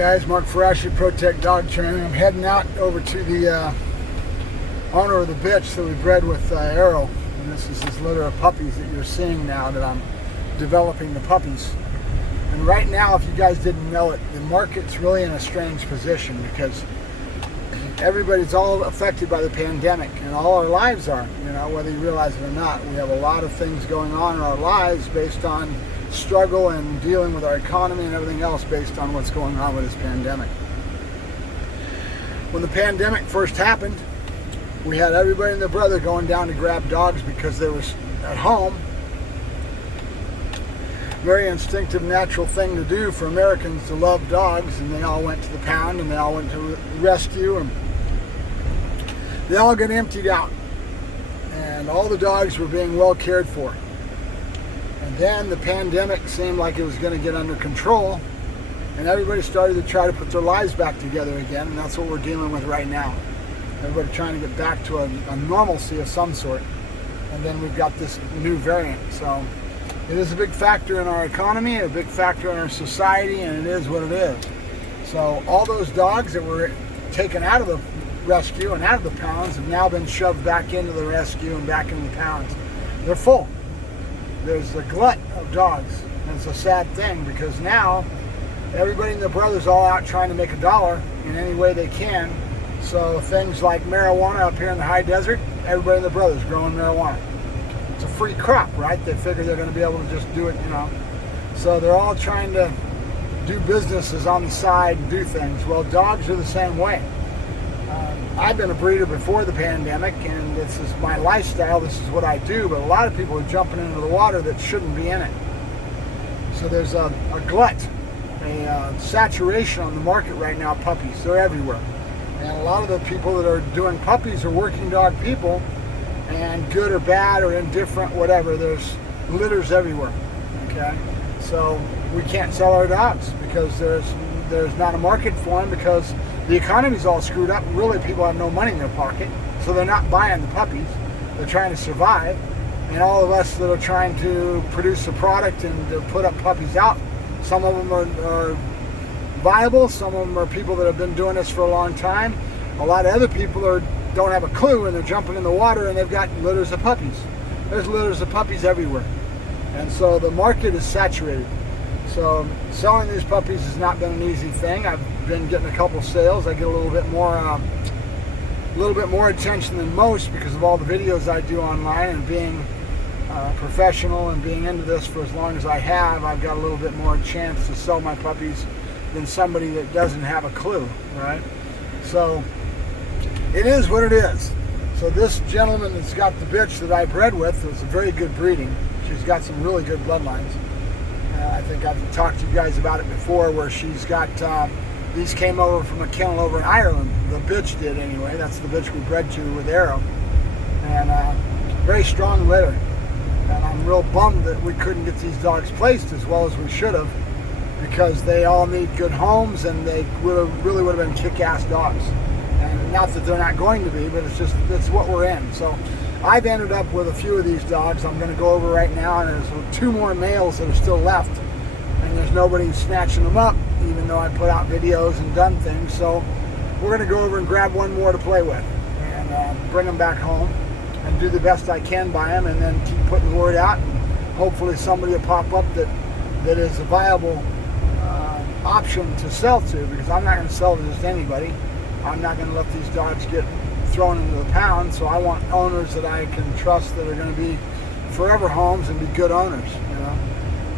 Guys, Mark Ferrasci, Protect Dog Training. I'm heading out over to the owner of the bitch that we bred with Arrow. And this is this litter of puppies that you're seeing now that I'm developing the puppies. And right now, if you guys didn't know it, the market's really in a strange position because everybody's all affected by the pandemic, and all our lives are, whether you realize it or not. We have a lot of things going on in our lives based on struggle and dealing with our economy and everything else based on what's going on with this pandemic. When the pandemic first happened, we had everybody and their brother going down to grab dogs because they were at home. Very instinctive, natural thing to do for Americans to love dogs, and they all went to the pound and they all went to rescue, and they all got emptied out, and all the dogs were being well cared for. And then the pandemic seemed like it was going to get under control, and everybody started to try to put their lives back together again, and that's what we're dealing with right now. Everybody trying to get back to a normalcy of some sort, and then we've got this new variant. So it is a big factor in our economy, a big factor in our society, and it is what it is. So all those dogs that were taken out of the rescue and out of the pounds have now been shoved back into the rescue and back into the pounds. They're full. There's a glut of dogs, and it's a sad thing because now everybody and their brothers all out trying to make a dollar in any way they can. So things like marijuana up here in the high desert, everybody and their brothers growing marijuana. It's a free crop, right? They figure they're going to be able to just do it, So they're all trying to do businesses on the side and do things. Well, dogs are the same way. I've been a breeder before the pandemic, and this is my lifestyle. This is what I do, but a lot of people are jumping into the water that shouldn't be in it. So there's a glut, a saturation on the market right now of puppies. They're everywhere. And a lot of the people that are doing puppies are working dog people, and good or bad or indifferent, whatever, there's litters everywhere, okay? So we can't sell our dogs because there's not a market for them because the economy's all screwed up. Really, people have no money in their pocket, so they're not buying the puppies. They're trying to survive, and all of us that are trying to produce a product and to put up puppies out, some of them are viable, some of them are people that have been doing this for a long time. A lot of other people don't have a clue, and they're jumping in the water and they've got litters of puppies. There's litters of puppies everywhere, and so the market is saturated. So selling these puppies has not been an easy thing. I've been getting a couple sales. I get a little bit more attention than most because of all the videos I do online, and being professional and being into this for as long as I have, I've got a little bit more chance to sell my puppies than somebody that doesn't have a clue, right? So it is what it is. So this gentleman that's got the bitch that I bred with is a very good breeding. She's got some really good bloodlines. I think I've talked to you guys about it before, where she's got, these came over from a kennel over in Ireland. The bitch did anyway. That's the bitch we bred to with Arrow. And very strong litter. And I'm real bummed that we couldn't get these dogs placed as well as we should have, because they all need good homes, and they really would have been kick-ass dogs. And not that they're not going to be, but it's what we're in. So I've ended up with a few of these dogs I'm going to go over right now, and there's 2 more males that are still left, and there's nobody snatching them up, even though I put out videos and done things. So we're going to go over and grab one more to play with and bring them back home and do the best I can by them, and then keep putting the word out, and hopefully somebody will pop up that is a viable option to sell to, because I'm not going to sell to just anybody. I'm not going to let these dogs get thrown into the pound, so I want owners that I can trust that are going to be forever homes and be good owners.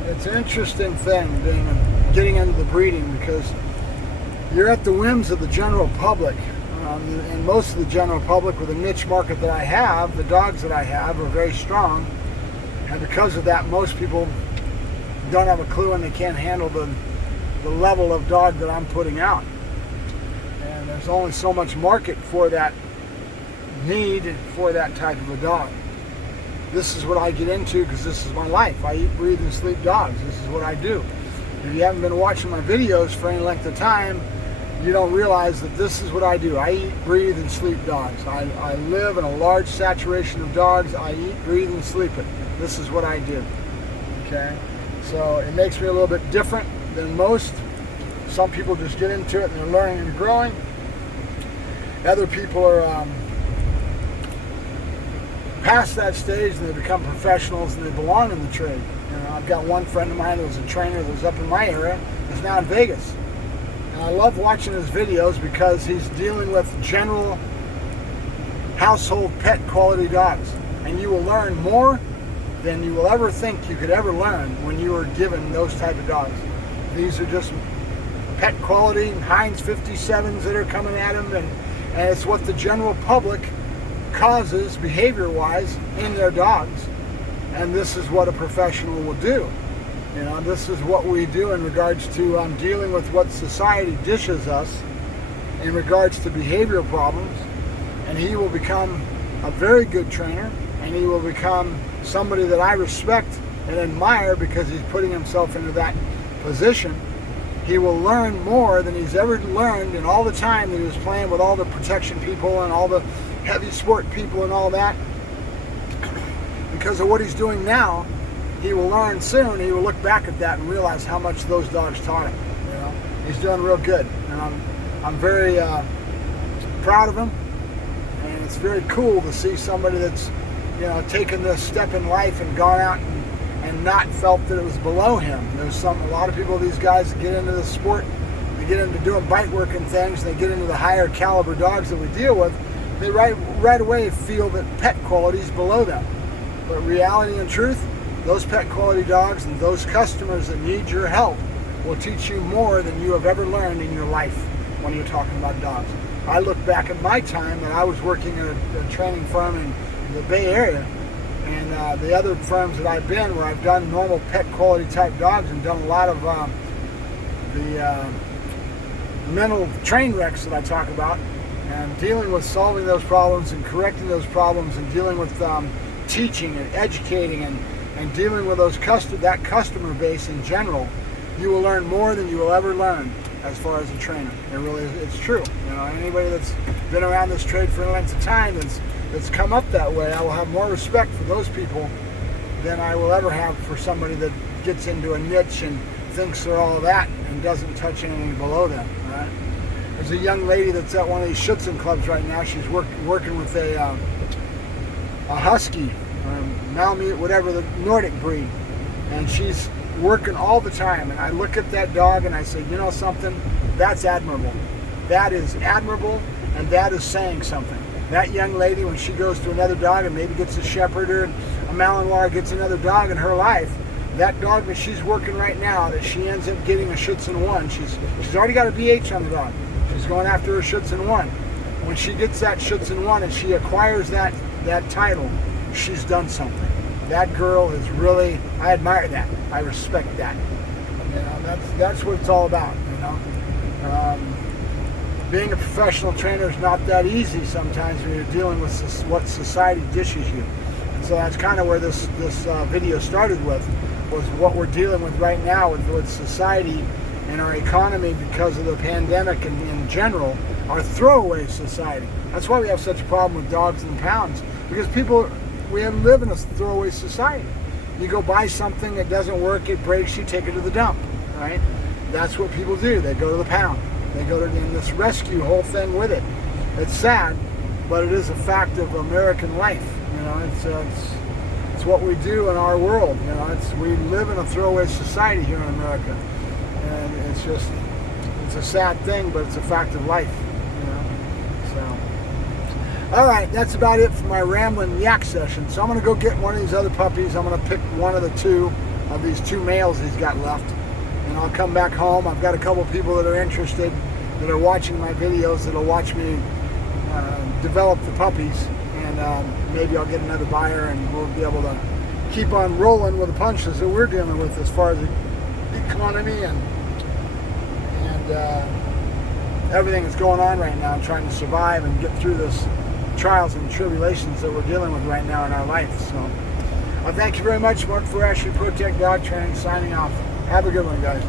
It's an interesting thing getting into the breeding, because you're at the whims of the general public, and most of the general public, with the niche market that I have, the dogs that I have are very strong, and because of that, most people don't have a clue and they can't handle the level of dog that I'm putting out. And there's only so much market for that need for that type of a dog. This is what I get into because this is my life. I eat, breathe, and sleep dogs. This is what I do. If you haven't been watching my videos for any length of time, you don't realize that this is what I do. I eat, breathe, and sleep dogs. I live in a large saturation of dogs. I eat, breathe, and sleep it. This is what I do. Okay? So it makes me a little bit different than most. Some people just get into it and they're learning and growing. Other people are past that stage and they become professionals and they belong in the trade. You know, I've got one friend of mine that was a trainer that was up in my area, is now in Vegas. And I love watching his videos because he's dealing with general household pet quality dogs. And you will learn more than you will ever think you could ever learn when you are given those type of dogs. These are just pet quality Heinz 57s that are coming at him, and it's what the general public causes behavior-wise in their dogs. And this is what a professional will do. You know, this is what we do in regards to dealing with what society dishes us in regards to behavioral problems. And he will become a very good trainer, and he will become somebody that I respect and admire because he's putting himself into that position. He will learn more than he's ever learned in all the time that he was playing with all the protection people and all the heavy sport people and all that. Because of what he's doing now, he will learn soon. He will look back at that and realize how much those dogs taught him. You know, he's doing real good, and I'm very proud of him. And it's very cool to see somebody that's, you know, taken this step in life and gone out and not felt that it was below him. There's a lot of people, these guys that get into the sport, they get into doing bite work and things, they get into the higher caliber dogs that we deal with, they right away feel that pet quality is below them. But reality and truth, those pet quality dogs and those customers that need your help will teach you more than you have ever learned in your life when you're talking about dogs. I look back at my time that I was working at a training firm in the Bay Area, and the other firms that I've been where I've done normal pet quality type dogs and done a lot of the mental train wrecks that I talk about, and dealing with solving those problems and correcting those problems and dealing with teaching and educating and dealing with that customer base in general. You will learn more than you will ever learn as far as a trainer. It's true. You know, anybody that's been around this trade for a length of time that's come up that way, I will have more respect for those people than I will ever have for somebody that gets into a niche and thinks they're all that and doesn't touch anything below them. Right? There's a young lady that's at one of these Schutzen clubs right now. She's working with a husky, Malamute, whatever, the Nordic breed, and she's working all the time. And I look at that dog and I say, you know something, that's admirable. That is admirable, and that is saying something. That young lady, when she goes to another dog and maybe gets a Shepherd or a Malinois, gets another dog in her life, that dog that she's working right now, that she ends up getting a Schutzen 1, she's already got a BH on the dog. She's going after her Schutzen 1. When she gets that Schutzen 1 and she acquires that title, she's done something. That girl is really, I admire that. I respect that. You know, that's what it's all about. You know, being a professional trainer is not that easy sometimes when you're dealing with what society dishes you. And so that's kind of where this video started with, was what we're dealing with right now with society and our economy because of the pandemic and in general, our throwaway society. That's why we have such a problem with dogs and pounds, because we live in a throwaway society. You go buy something that doesn't work, it breaks, you take it to the dump, right? That's what people do. They go to the pound. They go to this rescue whole thing with it. It's sad, but it is a fact of American life. You know, it's what we do in our world. You know, we live in a throwaway society here in America, and it's a sad thing, but it's a fact of life. You know, so. All right, that's about it for my rambling yak session. So I'm going to go get one of these other puppies. I'm going to pick one of the two of these two males he's got left, and I'll come back home. I've got a couple people that are interested, that are watching my videos, that'll watch me develop the puppies, and maybe I'll get another buyer, and we'll be able to keep on rolling with the punches that we're dealing with as far as the economy and everything that's going on right now, and trying to survive and get through this trials and tribulations that we're dealing with right now in our life. So I thank you very much. Mark Ferrasci, Protect Dog Training, signing off. Have a good one, guys.